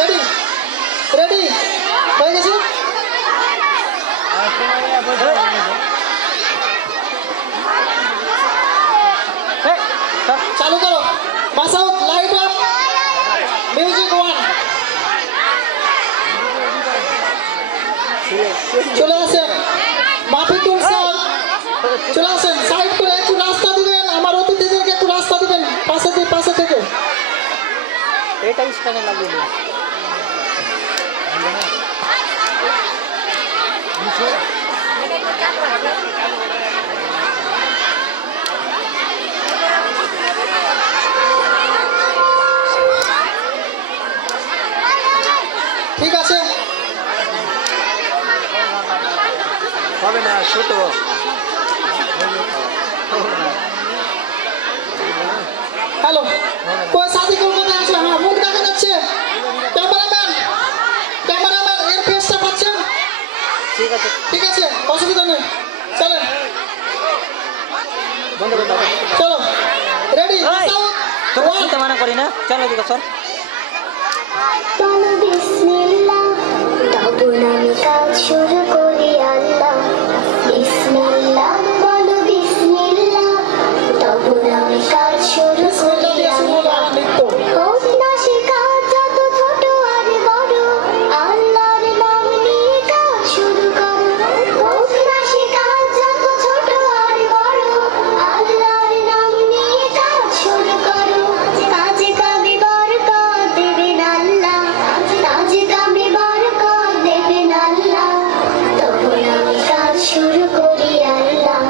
Ready ready হয়ে গেছে। চালু করো, Masud light up, music one. চলে আসেন মাফিকুল স্যার, চলে আসেন। সাইড করে একটু রাস্তা দিবেন, আমার অতিথিদেরকে একটু রাস্তা দিবেন পাশে থেকে। এটা স্ক্যানে লাগিয়ে দিন। ঠিক আছে, হবে না ছোট। হ্যালো, কই সাদিকুল কোথায় আছে? হ্যাঁ, মুখ দেখা যাচ্ছে। ক্যামেরাম্যান এর ফেসটা পাচ্ছেন? ঠিক আছে, ঠিক আছে, অসুবিধা নেই। চলেন, বন্ধ করে দাও। চলো রেডি। তোকে বলতে মানা করি না, চলো দিকে সর। বলো বিসমিল্লাহ, তখন আমি কাজ শুরু করি আল্লাহ। বিসমিল্লাহ, বলো বিসমিল্লাহ, তখন আমি কাজ শুরু করি আল্লাহ। হোক না সে কাজ যত ছোট আর বড়, আল্লাহর নাম নিয়ে কাজ শুরু করো। হোক না সে কাজ যত ছোট আর বড়, আল্লাহর নাম নিয়ে কাজ শুরু করো। কাজে কামে বরকত দেবেন আল্লাহ, কাজে কামে বরকত দেবেন আল্লাহ। তখন আমি কাজ শুরু করি আল্লাহ।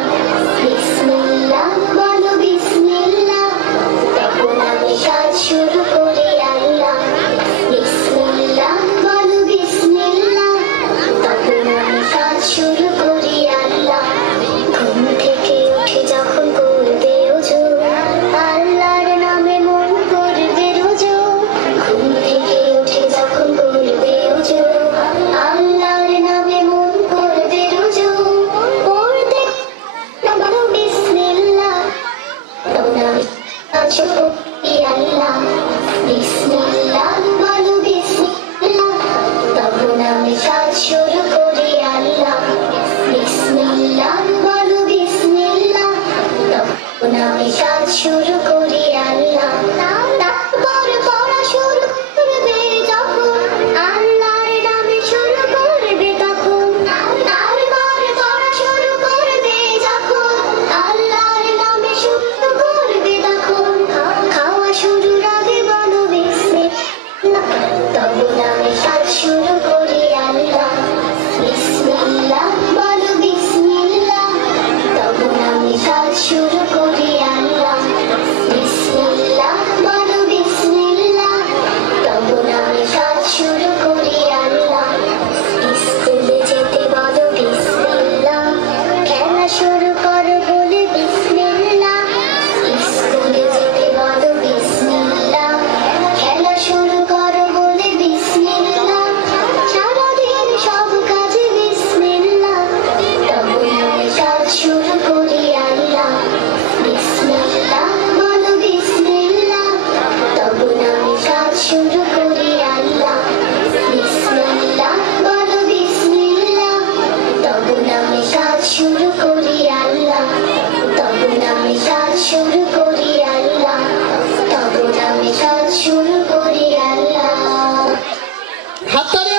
বিসমিল্লাহ, বলো বিসমিল্লাহ, তখন আমি কাজ শুরু করি আল্লাহ। বিসমিল্লাহ, বলো বিসমিল্লাহ, তখন আমি কাজ শুরু করি আল্লাহ। ঘুম থেকে উঠে যখন করবে ওযু, আল্লাহর নামে মন করবে রুজু। ঘুম থেকে উঠে যখন করবে ওযু, আল্লাহর নামে মন করবে রুজু। পড়তে বলো বিসমিল্লাহ, তখন আমি কাজ শুরু করি আল্লাহ। বিসমিল্লাহ, বলো বিসমিল্লাহ, তখন আমি কাজ শুরু করি আল্লাহ। বিসমিল্লাহ, বলো বিসমিল্লাহ, তখন আমি কাজ শুরু করি আল্লাহ। তারপর পড়া শুরু করবে যখন, আল্লাহর নামে শুরু করবে তখন। তারপর পড়া শুরু করবে যখন, আল্লাহর নামে শুরু করবে তখন। খাওয়া শুরুর আগে বলো বিসমিল্লাহ, তখন আমি কাজ শুরু করি আল্লাহ। বিসমিল্লাহ, বলো বিসমিল্লাহ, তখন আমি কাজ শুরু করি আল্লাহ। বিসমিল্লাহ, বলো বিসমিল্লাহ, তখন আমি কাজ শুরু করি আল্লাহ। স্কুলে যেতে বলো বিসমিল্লাহ, খেলা শুরু করো বলে বিসমিল্লাহ। স্কুলে যেতে বলো বিসমিল্লাহ, খেলা শুরু করো বলে বিসমিল্লাহ। সারাদিন সব কাজে বিসমিল্লাহ, তখন আমি কাজ শুরু করি আল্লাহ। বিসমিল্লাহ, বলো বিসমিল্লাহ, তখন আমি কাজ শুরু করি আল্লাহ। বিসমিল্লাহ, বলো বিসমিল্লাহ, তখন আমি কাজ শুরু করি আল্লাহ। তখন আমি কাজ শুরু করি আল্লাহ। তখন আমি কাজ শুরু করি আল্লাহ। হাততালি